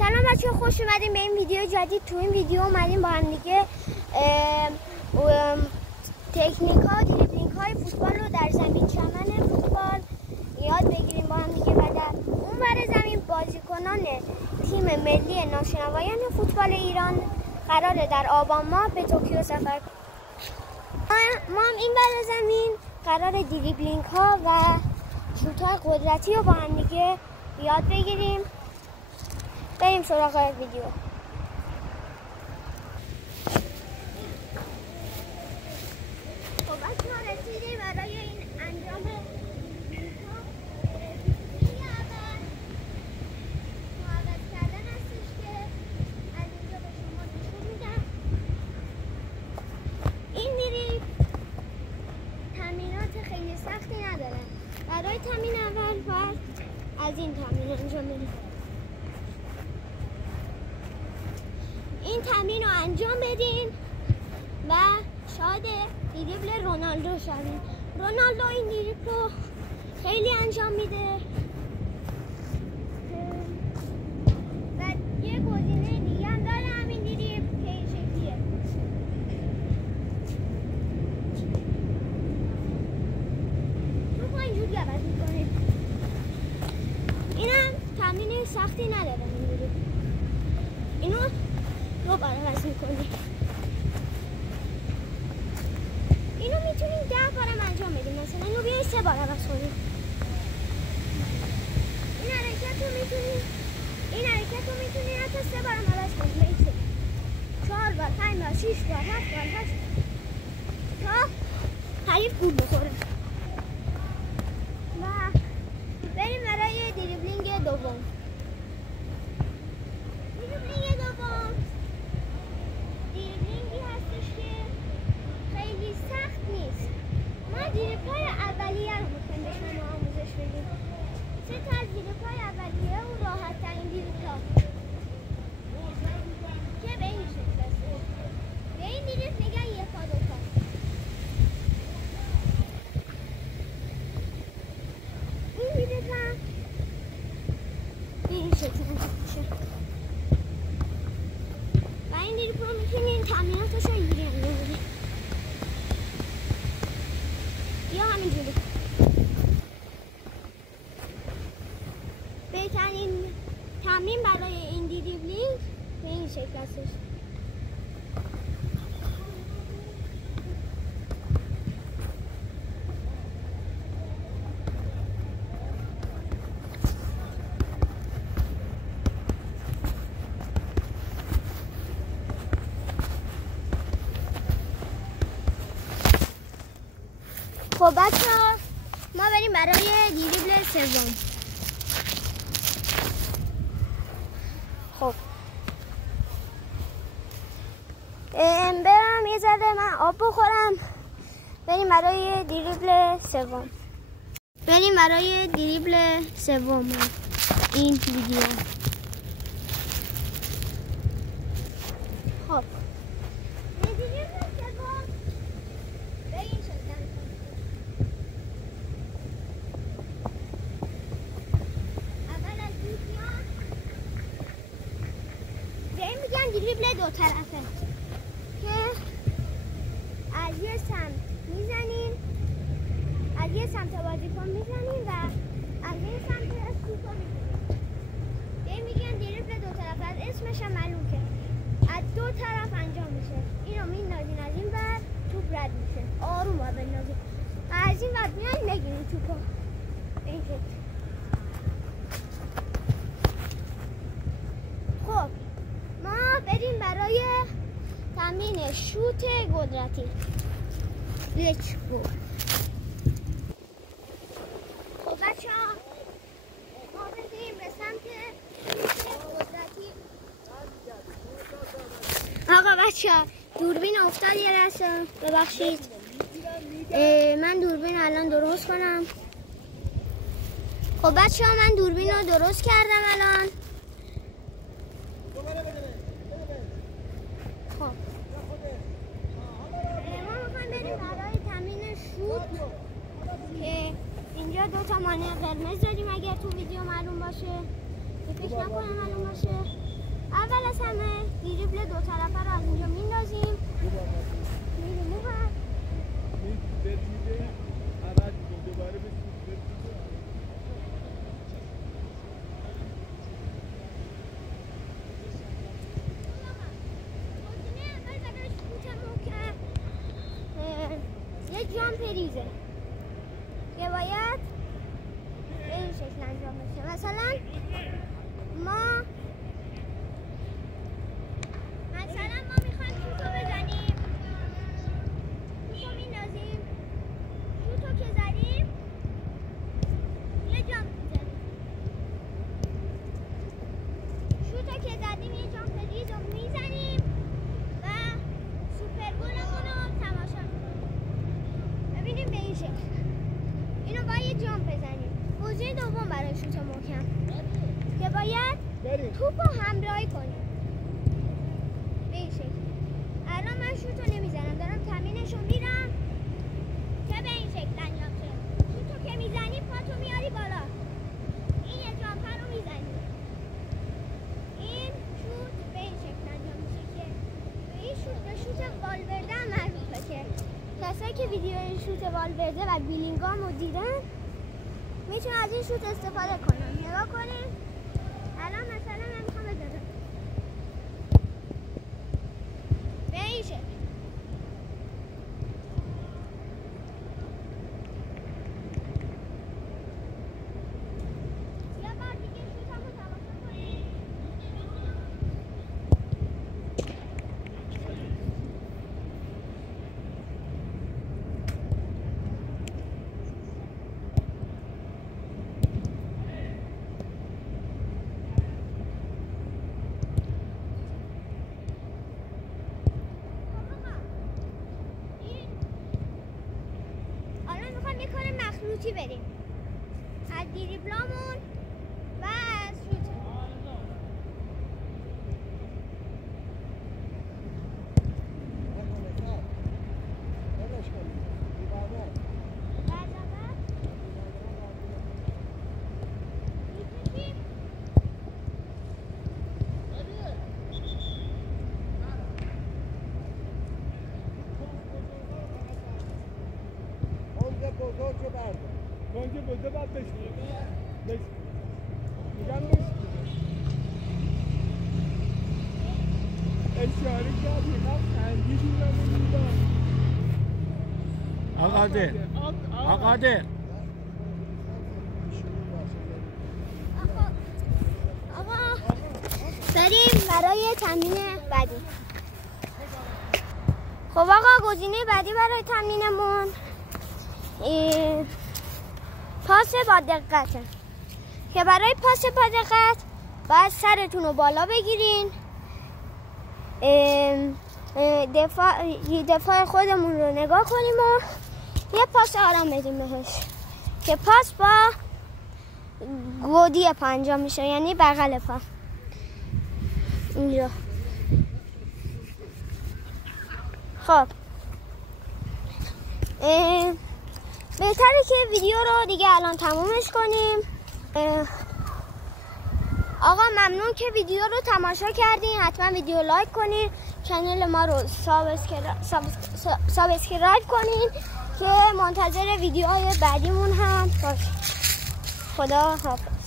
سلام بچه‌ها، خوش اومدین به این ویدیو جدید. تو این ویدیو اومدیم با هم دیگه تکنیک‌ها، دریبلینگ‌های فوتبال رو در زمین چمن فوتبال یاد بگیریم با هم دیگه و در اون ور زمین بازیکنان تیم ملی ناشنوایان فوتبال ایران قراره در آبان ماه به توکیو سفر کنیم. ما هم این ور زمین قراره دریبلینگ‌ها و شوت‌های قدرتی رو با هم دیگه یاد بگیریم. بریم سراغ ویدیو. خب بچه‌ها رسیدیم برای این انجام معرض کردن هستش که از اینجا به شما نشون میدم. این دریبل تمرینات خیلی سختی نداره. برای تمرین اول باید از این تمرین انجام بدیم. این تمرین رو انجام بدین و شاید دریبل رونالدو شوید. رونالدو این دریبل رو خیلی انجام میده و یه گزینه دیگه هم داره همین دریبل که این شکلیه. رو اینجوری عوض میکنه. اینم تمرین سختی نداره. این دریبل اینو رو عوض میکنی. اینو میتونیم 10 بارم انجام بدیم. مثلا اینو بیاین 3 بار عوض کنیم. این حرکت رو میتونیم حتی 3 بارم عوض کنیم. 4 بار، 5 بار، 6 بار، 7 بار، 8 تا حریف گول بخوره. و بریم برای دریبلینگ دوم. دریبلینگی هستش که خیلی سخت نیست. ما دریبل‌های اولیه رو می‌خوایم به شما آموزش بدیم. 3 تا از دریبل‌های اولیه و راحت‌ترین دریبل‌ها که به این شکل هست. به این دریبل میگن 1 تا 2 تا. این دریبل هم به این شکل میشه. این دریبل رو میتونین تمریناتش رو اینجوری انجام بدین یا همینجوری. بهترین تمرین برای این دریبلینگ به این شکل هستش. خب بچه‌ها، ما بریم برای دریبل سوم. خب برم یه ذره من آب بخورم. بریم برای دریبل سوم. این ویدیو. خب دریبل دو طرفه که از یه سمت میزنین، از یه سمت بازیکن میزنین و از این سمت از توپ رو میزنین. یه میگن دریبل دو طرفه. از اسمش هم معلوم که از دو طرف انجام میشه. اینو میندازین از این ور، توپ رد میشه. آروم باید بندازین. از این ور میاین بگیرین توپو. این شکل. خب بریم برای تمرین شوت قدرتی. لیتس گو. خب بچه‌ها، ما بریم به سمت شوت قدرتی. آقا بچه‌ها، دوربین افتاد یه لحظه، ببخشید. من دوربین الان درست کنم. خب بچه‌ها، من دوربین رو درست کردم الان. که اینجا 2 تا مانع قرمز داریم. اگر تو ویدیو معلوم باشه، فکر نکنم معلوم باشه. همه دریبل دو طرفه رو از اینجا میندازیم میریم اون ور یه جامپ ریزه که باید به این شکل انجام بشه. مثلا ما میخوایم شوتو بزنیم، شوتو میندازیم، شوتو که زدیم یه جامپ میزنیم، شوتو که زدیم یه جامپ ریز رو میزنیم و سوپر گلمون رو تماشا میکنیم. ببینیم به این شکل اینو باید یه جامپ بزنیم. موضوع دوم برای شوت محکم که باید توپ رو همراهی کنیم به این شکل. الان من شوت رو نمیزنم، دارم تمرینش رو میرم که به این شکل انجام شه. شوت رو که میزنی پاتو میاری بالا، این یه جامپ رو میزنی، این شوت به این شکل انجام میشه که این شوت به شوت والورده هم معروفه که کسایی که ویدیوی شوت والورده و بیلینگام رو دیدن میتونن از این شوت استفاده کنن. نگاه کنین الان مثلا من میخوام بزنم به این شکل. یه بار دیگه شوتم رو تماشا کنین. یه کار مخروطی بریم از دریبلامون و از شوت. کنگه بوده باید بشنیم میگم بشنیم اشاره کردیم هم خندیدیم هم میدونم آقاده آقا بریم برای تمرین بعدی. خب آقا گزینه بعدی برای تمرینمون پاس با دقته که برای پاس با دقت باید سرتون رو بالا بگیرین، دفاع خودمون رو نگاه کنیم و یه پاس آرام بدیم بهش که پاس با گودی پا انجام میشه، یعنی بغل پا اینجا. خب بهتره که ویدیو رو دیگه الان تمومش کنیم. آقا ممنون که ویدیو رو تماشا کردین. حتما ویدیو لایک کنین، کانال ما رو سابسکرایب کنین که منتظر ویدیوهای بعدیمون هم باشین. خدا حافظ.